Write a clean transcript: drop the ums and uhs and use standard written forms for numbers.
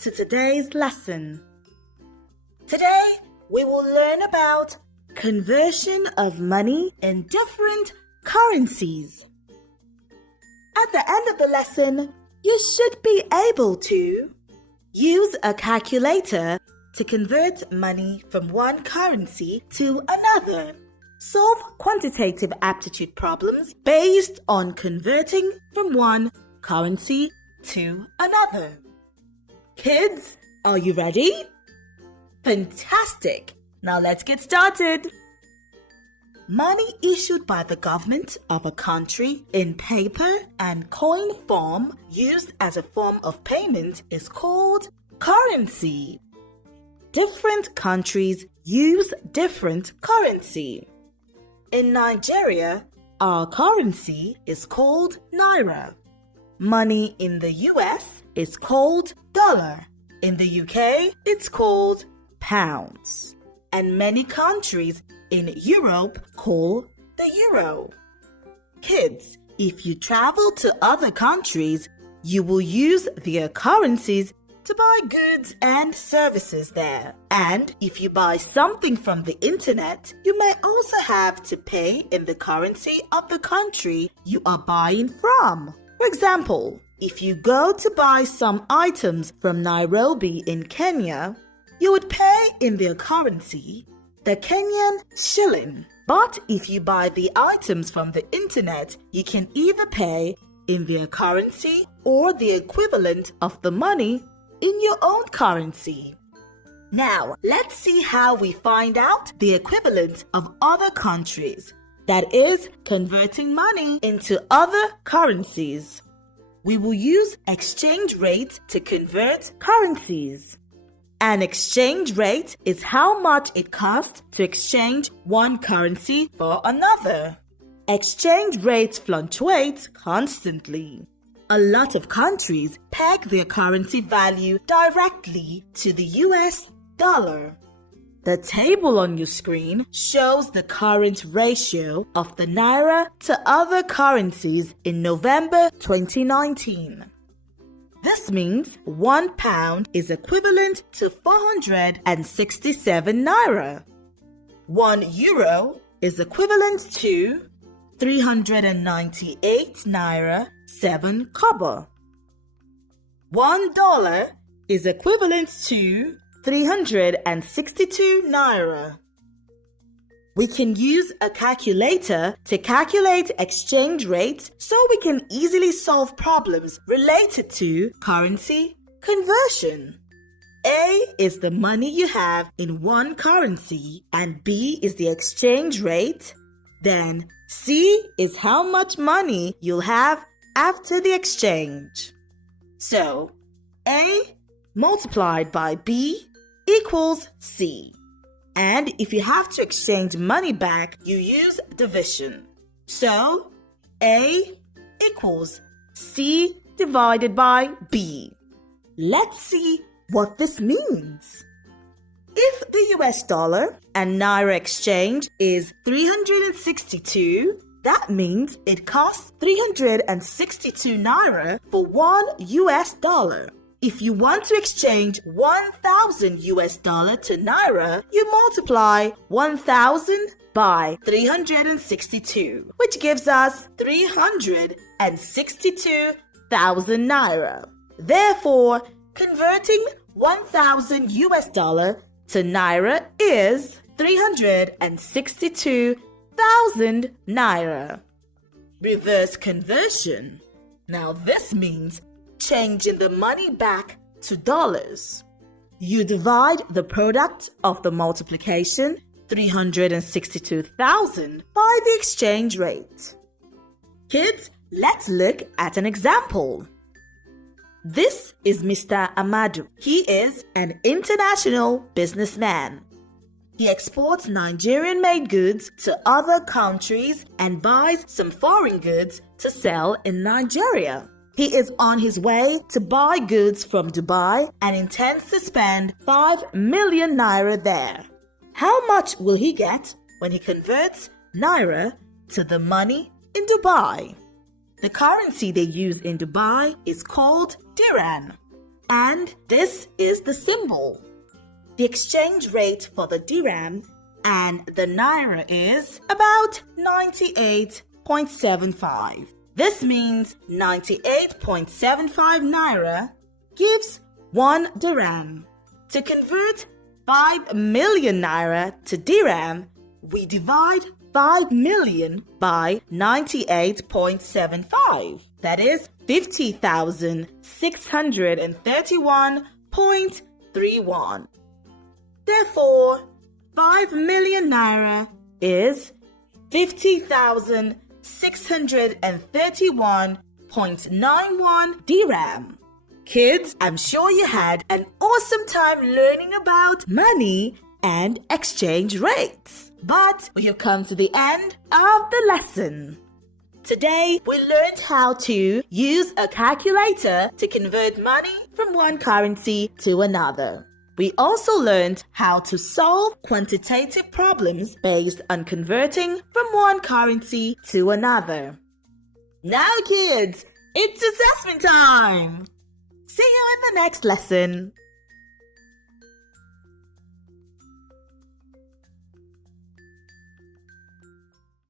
to today's lesson. Today, we will learn about conversion of money in different currencies. At the end of the lesson, you should be able to use a calculator to convert money from one currency to another. Solve quantitative aptitude problems based on converting from one currency to another. Kids, are you ready? Fantastic! Now let's get started. Money issued by the government of a country in paper and coin form used as a form of payment is called currency. Different countries use different currency. In Nigeria, our currency is called naira. Money in the US is called dollar. In the UK, it's called pounds. And many countries in Europe call the euro. Kids, if you travel to other countries, you will use their currencies to buy goods and services there. And if you buy something from the internet, you may also have to pay in the currency of the country you are buying from. For example, if you go to buy some items from Nairobi in Kenya, you would pay in their currency, the Kenyan shilling. But if you buy the items from the internet, you can either pay in their currency or the equivalent of the money in your own currency. Now, let's see how we find out the equivalent of other countries. That is, converting money into other currencies. We will use exchange rate to convert currencies. An exchange rate is how much it costs to exchange one currency for another. Exchange rates fluctuate constantly. A lot of countries peg their currency value directly to the US dollar. The table on your screen shows the current ratio of the naira to other currencies in November 2019. This means 1 pound is equivalent to 467 naira. 1 euro is equivalent to 398 naira 7 kobo. $1 is equivalent to 362 naira. We can use a calculator to calculate exchange rates so we can easily solve problems related to currency conversion. A is the money you have in one currency and B is the exchange rate. Then C is how much money you'll have after the exchange. So, A multiplied by B equals C. And if you have to exchange money back, you use division. So, A equals C divided by B. Let's see what this means. If the US dollar and naira exchange is 362, that means it costs 362 naira for 1 US dollar. If you want to exchange 1,000 US dollar to naira, you multiply 1,000 by 362, which gives us 362,000 naira. Therefore, converting 1,000 US dollar to naira is 362,000 naira. Reverse conversion. Now this means changing the money back to dollars. You divide the product of the multiplication, 362,000, by the exchange rate. Kids, let's look at an example. This is Mr. Amadu. He is an international businessman. He exports Nigerian-made goods to other countries and buys some foreign goods to sell in Nigeria. He is on his way to buy goods from Dubai and intends to spend 5 million naira there. How much will he get when he converts naira to the money in Dubai? The currency they use in Dubai is called dirham. And this is the symbol. The exchange rate for the dirham and the naira is about 98.75. This means 98.75 naira gives 1 dirham. To convert 5 million naira to dirham, we divide 5 million by 98.75. That is 50,631.31. Therefore, 5 million naira is 50,631.91 dirham. Kids, I'm sure you had an awesome time learning about money and exchange rates. But we have come to the end of the lesson. Today, we learned how to use a calculator to convert money from one currency to another. We also learned how to solve quantitative problems based on converting from one currency to another. Now, kids, it's assessment time! See you in the next lesson.